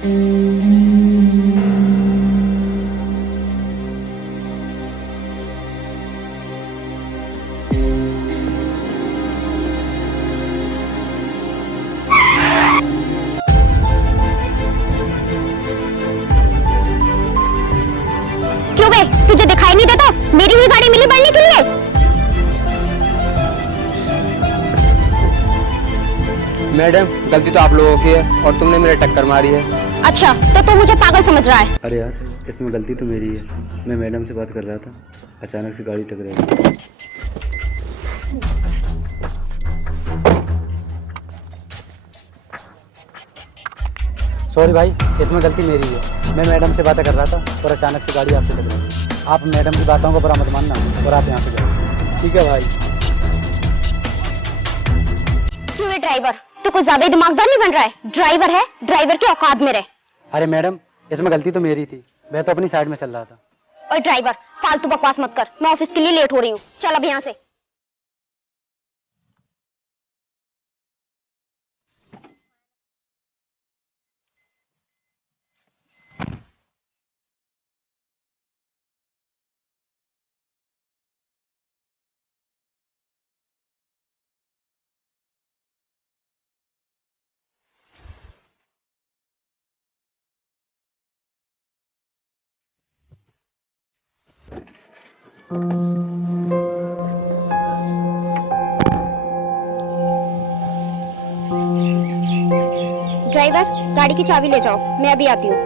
क्यों बे, तुझे दिखाई नहीं देता? मेरी ही गाड़ी मिली बढ़ने के लिए। मैडम, गलती तो आप लोगों की है और तुमने मेरे टक्कर मारी है। अच्छा, तो तू मुझे पागल समझ रहा है? अरे यार, इसमें गलती तो मेरी है। मैं मैडम से बात कर रहा था, अचानक से गाड़ी टकराई। सॉरी भाई, इसमें गलती मेरी है। मैं मैडम से बातें कर रहा था और अचानक से गाड़ी आपसे टकराई। आप मैडम की बातों को बुरा मत मानना और आप यहाँ से जाओ। ठीक है भाई। क्यों ड्राइवर, तू कुछ ज्यादा ही दिमागदार नहीं बन रहा है? ड्राइवर है, ड्राइवर के औकात में रहे। अरे मैडम, इसमें गलती तो मेरी थी। मैं तो अपनी साइड में चल रहा था। और ड्राइवर, फालतू बकवास मत कर। मैं ऑफिस के लिए लेट हो रही हूँ। चल अब यहाँ से। ड्राइवर, गाड़ी की चाबी ले जाओ, मैं अभी आती हूँ।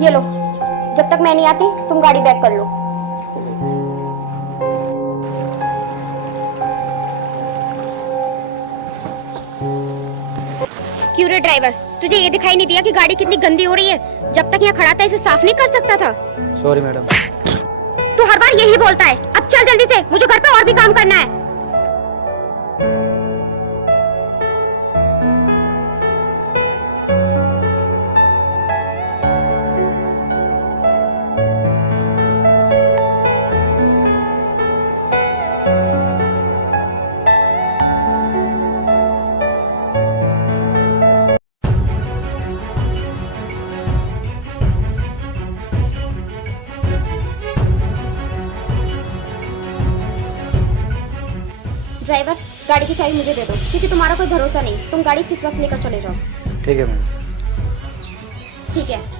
ये लो, जब तक मैं नहीं आती तुम गाड़ी बैक कर लो। क्यों रे ड्राइवर, तुझे ये दिखाई नहीं दिया कि गाड़ी कितनी गंदी हो रही है? जब तक यहाँ खड़ा था इसे साफ नहीं कर सकता था? Sorry madam. तू हर बार यही बोलता है। अब चल जल्दी से, मुझे घर पे और भी काम करना है। ड्राइवर, गाड़ी की चाबी मुझे दे दो, क्योंकि तुम्हारा कोई भरोसा नहीं। तुम गाड़ी किस वक्त लेकर चले जाओ। ठीक है मैडम। ठीक है।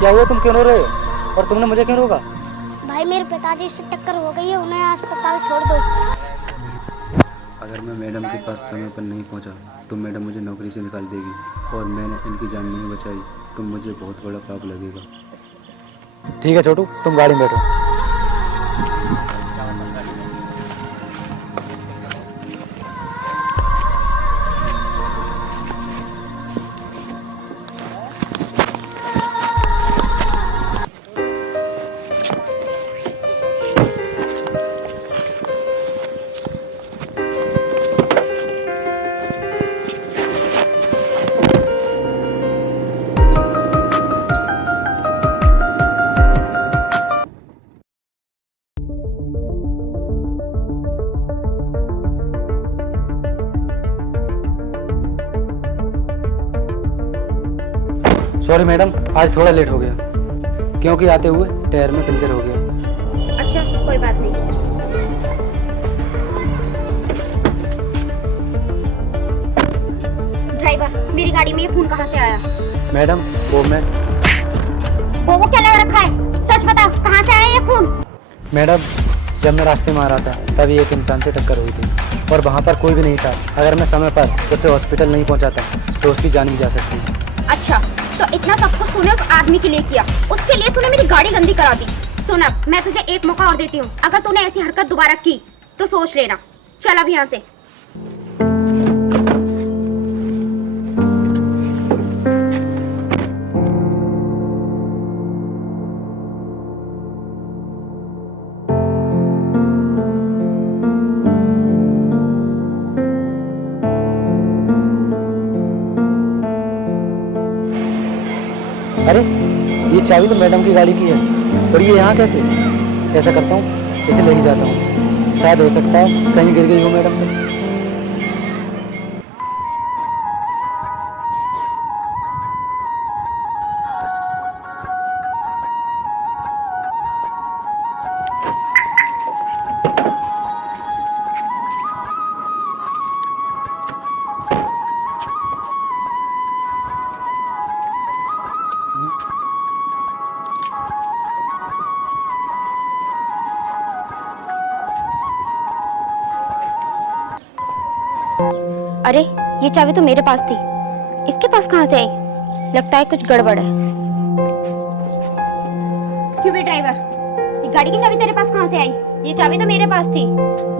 क्या हुआ, तुम क्यों रो रहे हो? और तुमने मुझे क्यों रोका? भाई, मेरे पिताजी से टक्कर हो गई है, उन्हें अस्पताल छोड़ दो। अगर मैं मैडम के पास समय पर नहीं पहुंचा तो मैडम मुझे नौकरी से निकाल देगी और मैंने इनकी जान नहीं बचाई तो मुझे बहुत बड़ा पाप लगेगा। ठीक है छोटू, तुम गाड़ी में बैठो। सॉरी मैडम, आज थोड़ा लेट हो गया क्योंकि आते हुए टायर में पंचर हो गया। अच्छा, कोई बात नहीं। ड्राइवर, मेरी गाड़ी में ये खून कहाँ से आया? मैडम, वो क्या लगा रखा है? सच बता, कहाँ से आया ये खून? मैडम, जब मैं रास्ते में आ रहा था तभी एक इंसान से टक्कर हुई थी। और वहाँ पर कोई भी नहीं था। अगर मैं समय पर उसे हॉस्पिटल नहीं पहुँचाता तो उसकी जान भी जा सकती। अच्छा, तो इतना सब कुछ तूने उस आदमी के लिए किया, उसके लिए तूने मेरी गाड़ी गंदी करा दी। सुन, अब मैं तुझे एक मौका और देती हूँ, अगर तूने ऐसी हरकत दोबारा की तो सोच लेना। चल अब यहाँ से। अरे ये चाबी तो मैडम की गाड़ी की है, और ये यहाँ कैसे? ऐसा करता हूँ, इसे लेके जाता हूँ, शायद हो सकता है कहीं गिर गई हो मैडम पे। अरे ये चाबी तो मेरे पास थी, इसके पास कहाँ से आई? लगता है कुछ गड़बड़ है। क्यों बे ड्राइवर, ये गाड़ी की चाबी तेरे पास कहाँ से आई? ये चाबी तो मेरे पास थी।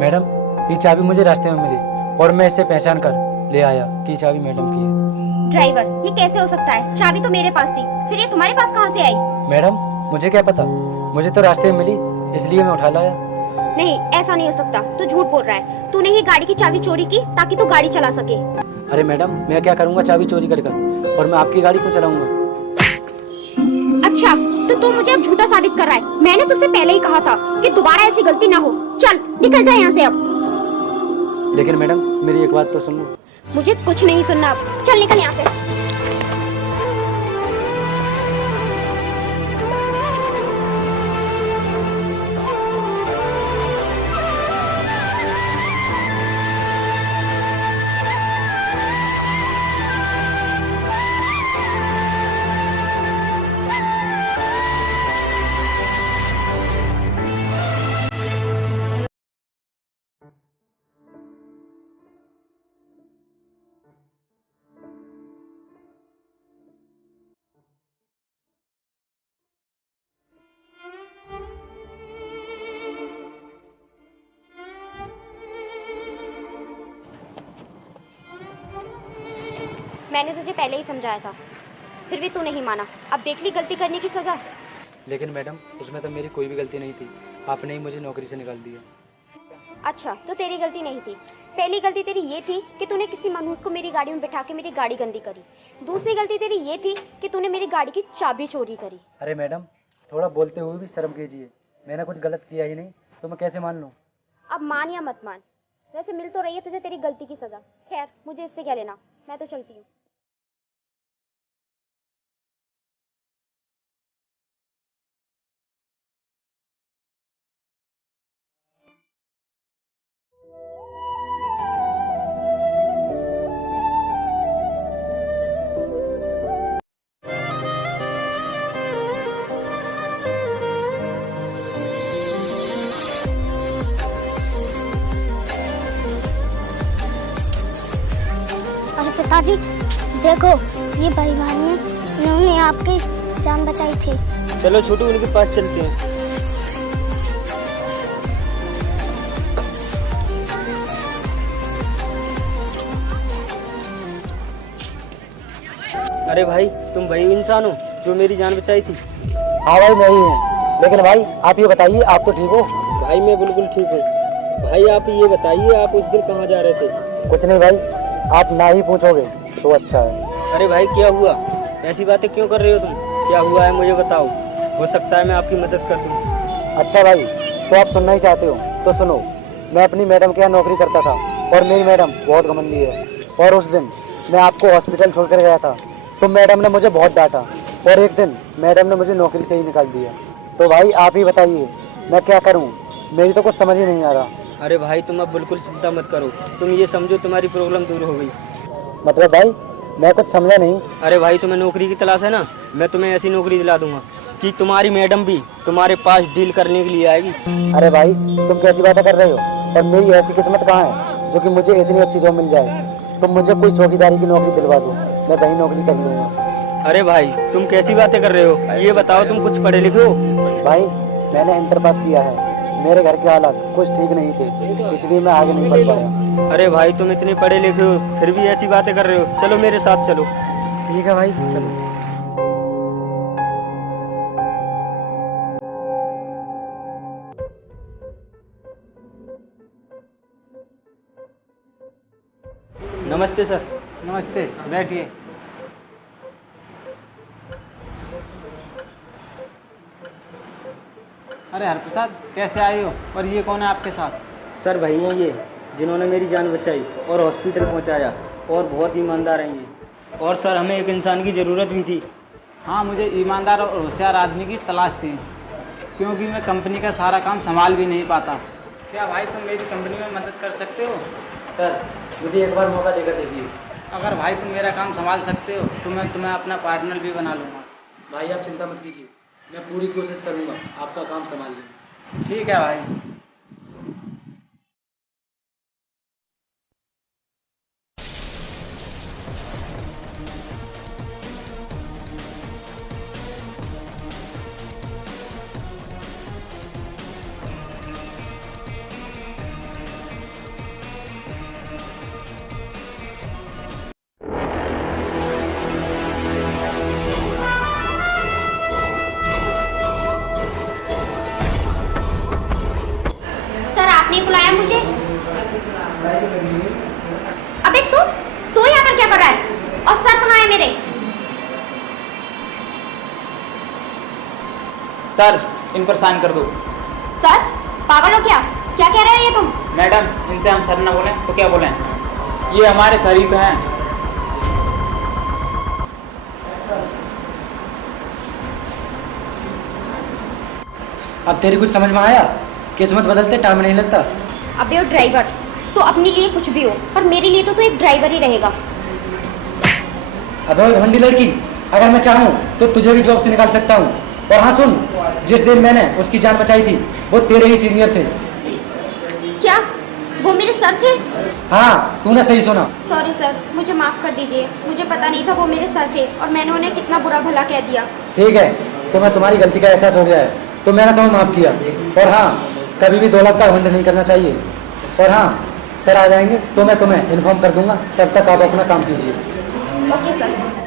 मैडम, ये चाबी मुझे रास्ते में मिली और मैं इसे पहचान कर ले आया कि चाबी मैडम की है। ड्राइवर, ये कैसे हो सकता है? चाबी तो मेरे पास थी, फिर ये तुम्हारे पास कहाँ से आई? मैडम, मुझे क्या पता, मुझे तो रास्ते में मिली इसलिए मैं उठा लाया। नहीं, ऐसा नहीं हो सकता, तू झूठ बोल रहा है। तूने ही गाड़ी की चाबी चोरी की ताकि तू गाड़ी चला सके। अरे मैडम, मैं क्या करूँगा चाबी चोरी कर कर, और मैं आपकी गाड़ी क्यों चलाऊंगा? अच्छा, तो तू मुझे अब झूठा साबित कर रहा है। मैंने तुझसे पहले ही कहा था कि दोबारा ऐसी गलती ना हो। चल निकल जा यहाँ से अब। लेकिन मैडम, मेरी एक बात तो सुन लो। मुझे कुछ नहीं सुनना अब, चल निकल यहाँ से। मैंने तुझे पहले ही समझाया था, फिर भी तू नहीं माना। अब देख ली गलती करने की सजा। लेकिन मैडम, उसमें तो मेरी कोई भी गलती नहीं थी, आपने ही मुझे नौकरी से निकाल दिया। अच्छा, तो तेरी गलती नहीं थी। पहली गलती तेरी ये थी कि तूने किसी मनहूस को मेरी गाड़ी में बिठा के मेरी गाड़ी गंदी करी। दूसरी गलती तेरी ये थी कि तूने मेरी गाड़ी की चाबी चोरी करी। अरे मैडम, थोड़ा बोलते हुए भी शर्म कीजिए, मैंने कुछ गलत किया ही नहीं, तो मैं कैसे मान लूँ? अब मान या मत मान, वैसे मिल तो रही है तुझे तेरी गलती की सजा। खैर, मुझे इससे क्या लेना, मैं तो चलती हूँ। अरे पिताजी देखो, ये भाई भाई हैं, इन्होंने आपकी जान बचाई थी। चलो छोटू, उनके पास चलते हैं। अरे भाई, तुम वही इंसान हो जो मेरी जान बचाई थी? हाँ भाई, मैं ही हूँ। लेकिन भाई आप ये बताइए, आप तो ठीक हो? भाई मैं बिल्कुल ठीक हूँ। भाई आप ये बताइए, आप उस दिन कहाँ जा रहे थे? कुछ नहीं भाई, आप ना ही पूछोगे तो अच्छा है। अरे भाई क्या हुआ? ऐसी बातें क्यों कर रहे हो तुम? क्या हुआ है मुझे बताओ, हो सकता है मैं आपकी मदद कर दूँ। अच्छा भाई, तो आप सुनना ही चाहते हो तो सुनो। मैं अपनी मैडम के यहाँ नौकरी करता था और मेरी मैडम बहुत घमंडी है, और उस दिन मैं आपको हॉस्पिटल छोड़कर गया था तो मैडम ने मुझे बहुत डांटा, और एक दिन मैडम ने मुझे नौकरी से ही निकाल दिया। तो भाई आप ही बताइए मैं क्या करूं, मेरी तो कुछ समझ ही नहीं आ रहा। अरे भाई तुम अब बिल्कुल चिंता मत करो, तुम ये समझो तुम्हारी प्रॉब्लम दूर हो गई। मतलब भाई मैं कुछ समझा नहीं। अरे भाई तुम्हें नौकरी की तलाश है ना, मैं तुम्हें ऐसी नौकरी दिला दूंगा कि तुम्हारी मैडम भी तुम्हारे पास डील करने के लिए आएगी। अरे भाई तुम कैसी बातें कर रहे हो, और मेरी ऐसी किस्मत कहाँ है जो कि मुझे इतनी अच्छी जॉब मिल जाए। तुम मुझे कोई चौकीदारी की नौकरी दिलवा दो, मैं वही नौकरी कर लूँगा। अरे भाई तुम कैसी बातें कर रहे हो? ये बताओ तुम कुछ पढ़े लिखे हो? भाई मैंने इंटर पास किया है, मेरे घर के हालात कुछ ठीक नहीं थे, इसलिए मैं आगे नहीं बढ़ पाया। अरे भाई तुम इतने पढ़े लिखे हो फिर भी ऐसी बातें कर रहे हो। चलो मेरे साथ चलो। ठीक है भाई चलो। नमस्ते सर। नमस्ते, बैठिए। अरे हरप्रसाद, कैसे आए हो और ये कौन है आपके साथ? सर भाई हैं ये जिन्होंने मेरी जान बचाई और हॉस्पिटल पहुंचाया, और बहुत ईमानदार हैं ये। और सर हमें एक इंसान की ज़रूरत भी थी। हाँ, मुझे ईमानदार और होशियार आदमी की तलाश थी, क्योंकि मैं कंपनी का सारा काम संभाल भी नहीं पाता। क्या भाई तुम मेरी कंपनी में मदद कर सकते हो? सर मुझे एक बार मौका देकर देखिए। अगर भाई तुम मेरा काम संभाल सकते हो तो मैं तुम्हें अपना पार्टनर भी बना लूँगा। भाई आप चिंता मत कीजिए, मैं पूरी कोशिश करूँगा आपका काम संभाल लूँगा। ठीक है भाई। सर आपने बुलाया मुझे? अबे तू यहाँ पर क्या कर रहा है? और सर कहाँ है मेरे? सर इन पर साइन कर दो। सर पागल हो क्या? क्या कह रहे हो ये तुम? मैडम, इनसे हम सर न बोलें तो क्या बोलें? ये हमारे सर ही तो हैं। अब तेरी कुछ समझ में आया? किस्मत बदलते टाइम नहीं लगता। अबे वो ड्राइवर, तो अपने लिए कुछ भी हो पर मेरे लिए तो तू एक ड्राइवर ही रहेगा। अबे वो घमंडी लड़की, अगर मैं चाहूँ तो तुझे भी जॉब से निकाल सकता हूँ। और हाँ सुन, जिस दिन मैंने उसकी जान बचाई थी वो तेरे ही सीनियर थे। क्या वो मेरे सर थे? हाँ तूने सही सुना। सॉरी सर, मुझे माफ़ कर दीजिए, मुझे पता नहीं था वो मेरे सर थे और मैंने उन्हें कितना बुरा भला कह दिया। ठीक है, तुम्हें तुम्हारी गलती का एहसास हो गया है तो मैंने तुम्हें माफ़ किया। और हाँ, कभी भी 2 लाख का घमंड नहीं करना चाहिए। और हाँ, सर आ जाएंगे तो मैं तुम्हें इन्फॉर्म कर दूंगा, तब तक आप अपना काम कीजिए। Okay sir.